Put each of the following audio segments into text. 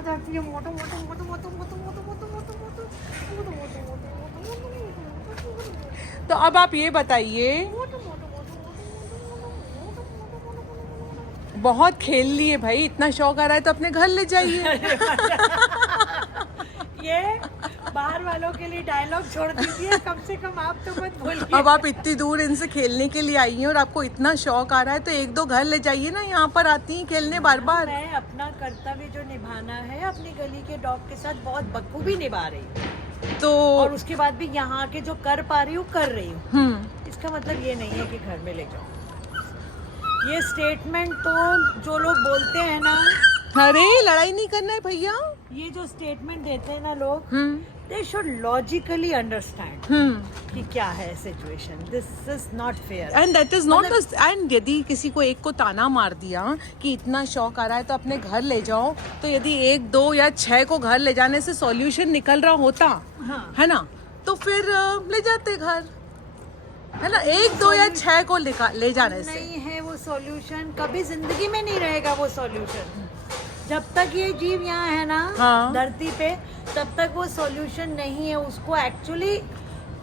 आ जाती है मोटो मोटो मोटो मोटो मोटो मोटो मोटो मोटो मोटो मोटो मोटो मोटो। तो अब आप ये बताइए, बहुत खेल लिए भाई, इतना शौक आ रहा है तो अपने घर ले जाइए। ये बाहर वालों के लिए डायलॉग छोड़ दीजिए, कम से कम आप तो मत बोलिए। अब आप इतनी दूर इनसे खेलने के लिए आई हैं और आपको इतना शौक आ रहा है तो एक दो घर ले जाइए ना, यहाँ पर आती हैं खेलने बार बार। मैं अपना कर्तव्य जो निभाना है अपनी गली के डॉग के साथ बहुत बखूबी निभा रही हूँ, तो और उसके बाद भी यहाँ के जो कर पा रही हूँ कर रही हूँ। इसका मतलब ये नहीं है कि घर में ले जाओ। ये स्टेटमेंट तो जो लोग बोलते हैं ना, अरे लड़ाई नहीं करना है भैया, ये जो स्टेटमेंट देते हैं ना लोग, दे शुड लॉजिकली अंडरस्टैंड कि क्या है situation. This is not fair and that is not. And यदि किसी को एक को ताना मार दिया कि इतना शौक आ रहा है तो अपने घर ले जाओ, तो यदि एक दो या 6 को घर ले जाने से सॉल्यूशन निकल रहा होता, हाँ। है ना, तो फिर ले जाते घर, है ना। एक दो या 6 को ले जाने से नहीं है वो सॉल्यूशन, कभी जिंदगी में नहीं रहेगा वो सॉल्यूशन। जब तक ये जीव यहाँ है ना, हाँ। धरती पे, तब तक वो सॉल्यूशन नहीं है। उसको एक्चुअली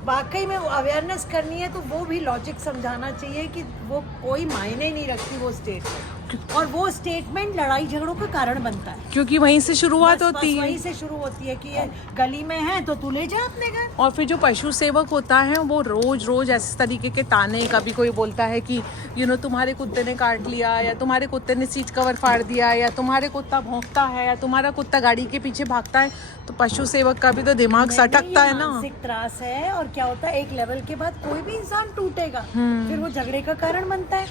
वाकई में अवेयरनेस करनी है, तो वो भी लॉजिक समझाना चाहिए कि वो कोई मायने नहीं रखती वो स्टेटमेंट, और वो स्टेटमेंट लड़ाई झगड़ों का कारण बनता है, क्योंकि वहीं से शुरुआत बस होती है। वहीं से शुरू होती है कि ये गली में है तो तू ले जा अपने घर। और फिर जो पशु सेवक होता है वो रोज रोज ऐसे तरीके के ताने, कभी कोई बोलता है कि तुम्हारे कुत्ते ने काट लिया, या तुम्हारे कुत्ते ने सीट कवर फाड़ दिया, या तुम्हारे कुत्ता भौंकता है, या तुम्हारा कुत्ता गाड़ी के पीछे भागता है, तो पशु सेवक का भी तो दिमाग सटकता है ना। मानसिक त्रास है, और क्या होता है एक लेवल के बाद कोई भी इंसान टूटेगा, फिर वो झगड़े का कारण बनता है,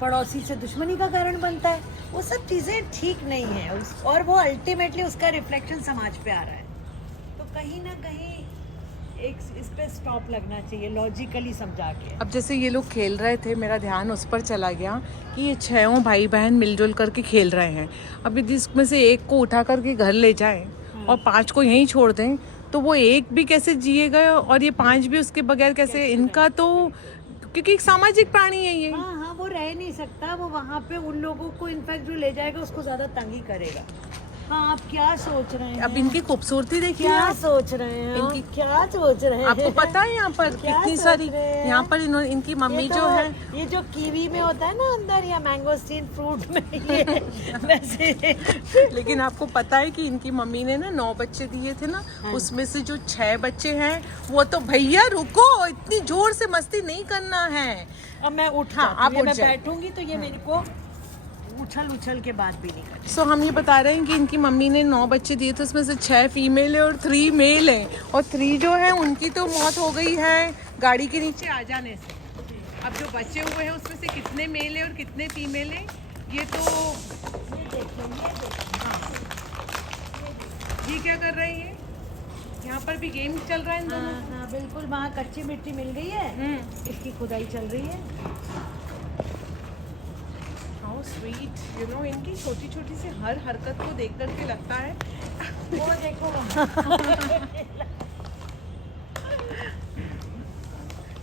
पड़ोसी से दुश्मनी का कारण बनता है। वो सब चीजें ठीक नहीं है, और वो अल्टीमेटली उसका रिफ्लेक्शन समाज पे आ रहा है। तो कहीं ना कहीं एक इस पे स्टॉप लगना चाहिए, लॉजिकली समझा के। अब जैसे ये लोग खेल रहे थे, मेरा ध्यान उस पर चला गया कि ये 6 भाई बहन मिलजुल करके खेल रहे हैं। अब यदि इसमें से एक को उठा करके घर ले जाएं और 5 को यहीं छोड़ दें, तो वो एक भी कैसे जिएगा, और ये 5 भी उसके बगैर कैसे। इनका तो क्योंकि एक सामाजिक प्राणी है ये। हाँ हाँ, वो रह नहीं सकता, वो वहाँ पे उन लोगों को इनफैक्ट जो ले जाएगा उसको ज्यादा तंगी करेगा। हाँ, आप क्या सोच रहे हैं? अब इनकी खूबसूरती देखिए, क्या सोच रहे हैं? इनकी क्या सोच रहे हैं? आपको पता है यहाँ पर क्या कितनी सोच सारी, रहे हैं? यहाँ पर इनकी मम्मी ये तो जो है, ये जो कीवी में होता है ना अंदर, या मैंगोस्टीन फ्रूट में, ये वैसे। लेकिन आपको पता है कि इनकी मम्मी ने ना 9 बच्चे दिए थे ना, उसमें से जो 6 बच्चे हैं वो तो, भैया रुको, इतनी जोर से मस्ती नहीं करना है। अब मैं उठ आप उठ मैं जाइए। बैठूंगी तो ये मेरे को उछल के बाद भी नहीं करती। सो हम ये बता रहे हैं कि इनकी मम्मी ने 9 बच्चे दिए थे, उसमें से 6 फीमेल है और 3 मेल है, और 3 जो है उनकी तो मौत हो गई है गाड़ी के नीचे आ जाने से। अब जो बचे हुए हैं उसमें से कितने मेल है और कितने फीमेल है, ये तो ये क्या कर रहे हैं, यहाँ पर भी गेम चल रहा है इन दोनों। हाँ बिल्कुल, वहाँ कच्ची मिट्टी मिल गई है, इसकी खुदाई चल रही है। हाउ स्वीट, इनकी छोटी छोटी सी हर हरकत को देख करके लगता है वो देखो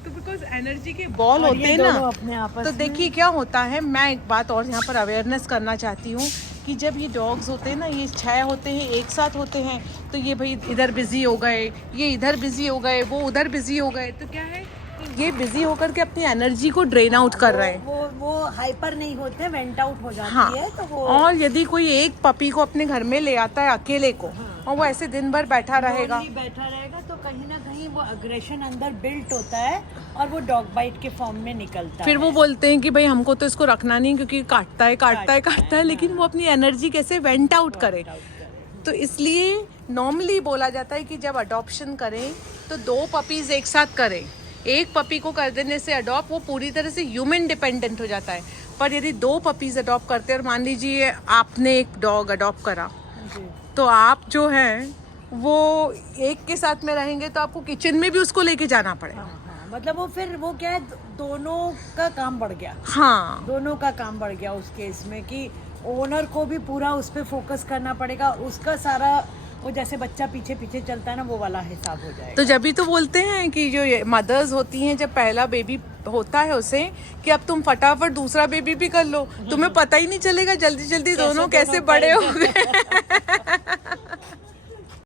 तो बिकॉज एनर्जी के बॉल होते हैं ना, अपने आपस तो देखिए क्या होता है। मैं एक बात और यहाँ पर अवेयरनेस करना चाहती हूँ कि जब ये डॉग्स होते हैं ना, ये 6 होते हैं, एक साथ होते हैं, तो ये भाई इधर बिजी हो गए, ये इधर बिजी हो गए, वो उधर बिजी हो गए, तो क्या है कि ये बिजी होकर के अपनी एनर्जी को ड्रेन आउट कर रहे हैं। वो हाइपर नहीं होते, वेंट आउट हो जाती हाँ, है, तो वो। और यदि कोई एक पपी को अपने घर में ले आता है अकेले को, और वो ऐसे दिन भर बैठा रहेगा, तो कहीं ना कहीं वो अग्रेशन अंदर बिल्ट होता है, और वो डॉग बाइट के फॉर्म में निकलता है। फिर वो बोलते हैं कि भाई हमको तो इसको रखना नहीं क्योंकि काटता है, लेकिन वो अपनी एनर्जी कैसे वेंट आउट करे। तो इसलिए नॉर्मली बोला जाता है कि जब अडॉप्शन करें तो 2 पपीज एक साथ करें। एक पपी को कर देने से अडॉप्ट, वो पूरी तरह से ह्यूमन डिपेंडेंट हो जाता है। पर यदि 2 पपीज अडॉप्ट करते हैं, और मान लीजिए आपने एक डॉग अडॉप्ट करा, तो आप जो है वो एक के साथ में रहेंगे, तो आपको किचन में भी उसको लेके जाना पड़ेगा। मतलब वो फिर वो क्या है, दोनों का काम बढ़ गया। हाँ, दोनों का काम बढ़ गया उस केस में, कि ओनर को भी पूरा उस पर फोकस करना पड़ेगा, उसका सारा वो जैसे बच्चा पीछे पीछे चलता है ना, वो वाला हिसाब हो जाएगा। तो जब भी तो बोलते हैं कि जो मदर्स होती हैं, जब पहला बेबी होता है उसे, कि अब तुम फटाफट दूसरा बेबी भी कर लो, तुम्हें पता ही नहीं चलेगा जल्दी जल्दी दोनों कैसे बड़े हो गए।